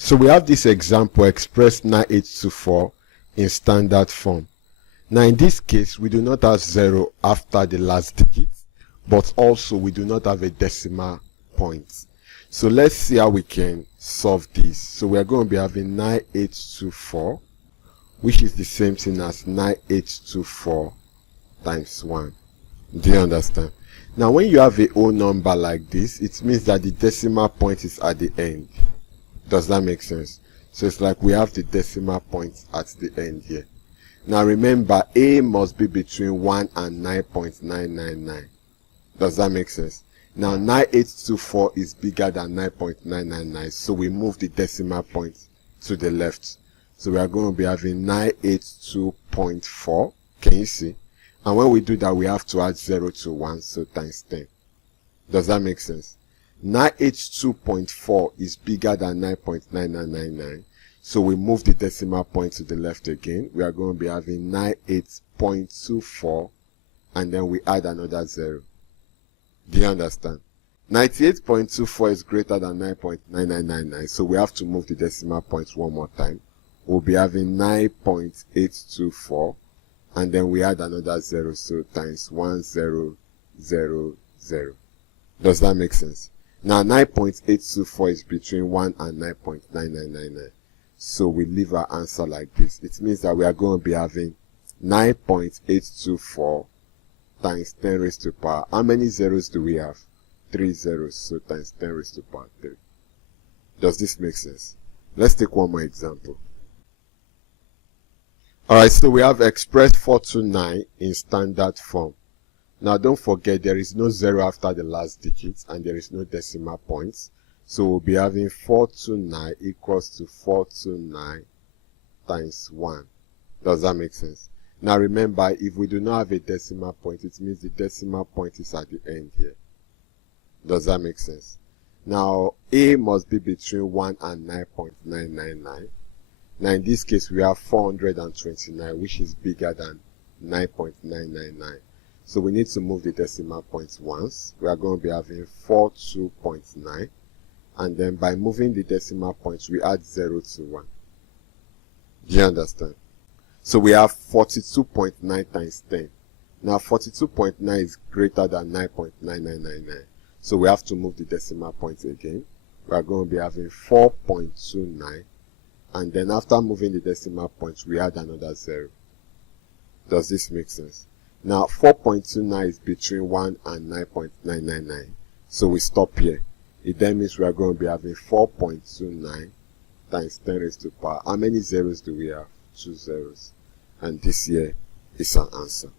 So we have this example expressed 9824 in standard form. Now in this case, we do not have 0 after the last digit, but also we do not have a decimal point. So let's see how we can solve this. So we are going to be having 9824, which is the same thing as 9824 times 1. Do you understand? Now when you have a whole number like this, it means that the decimal point is at the end. Does that make sense? So it's like we have the decimal point at the end here. Now remember, a must be between 1 and 9.999. Does that make sense? Now 9824 is bigger than 9.999, so we move the decimal point to the left. So we are going to be having 982.4. Can you see? And when we do that, we have to add 0 to 1, so times 10. Does that make sense? 982.4 is bigger than 9.9999. So we move the decimal point to the left again. We are going to be having 98.24, and then we add another 0. Do you understand? 98.24 is greater than 9.9999, so we have to move the decimal point one more time. We'll be having 9.824, and then we add another 0, so times 1000. Does that make sense? Now 9.824 is between 1 and 9.9999. So we leave our answer like this. It means that we are going to be having 9.824 times 10 raised to power. How many zeros do we have? 3 zeros. So times 10 raised to power 3. Does this make sense? Let's take one more example. Alright, so we have expressed 429 in standard form. Now don't forget, there is no 0 after the last digit and there is no decimal points. So we'll be having 429 equals to 429 times 1. Does that make sense? Now remember, if we do not have a decimal point, it means the decimal point is at the end here. Does that make sense? Now a must be between 1 and 9.999. Now in this case, we have 429, which is bigger than 9.999. So we need to move the decimal points once. We are going to be having 42.9. And then by moving the decimal points, we add 0 to 1. Do you understand? So we have 42.9 times 10. Now 42.9 is greater than 9.9999. So we have to move the decimal points again. We are going to be having 4.29. And then after moving the decimal points, we add another 0. Does this make sense? Now 4.29 is between 1 and 9.999. So we stop here. It then means we are going to be having 4.29 times 10 raised to power. How many zeros do we have? 2 zeros. And this here is our answer.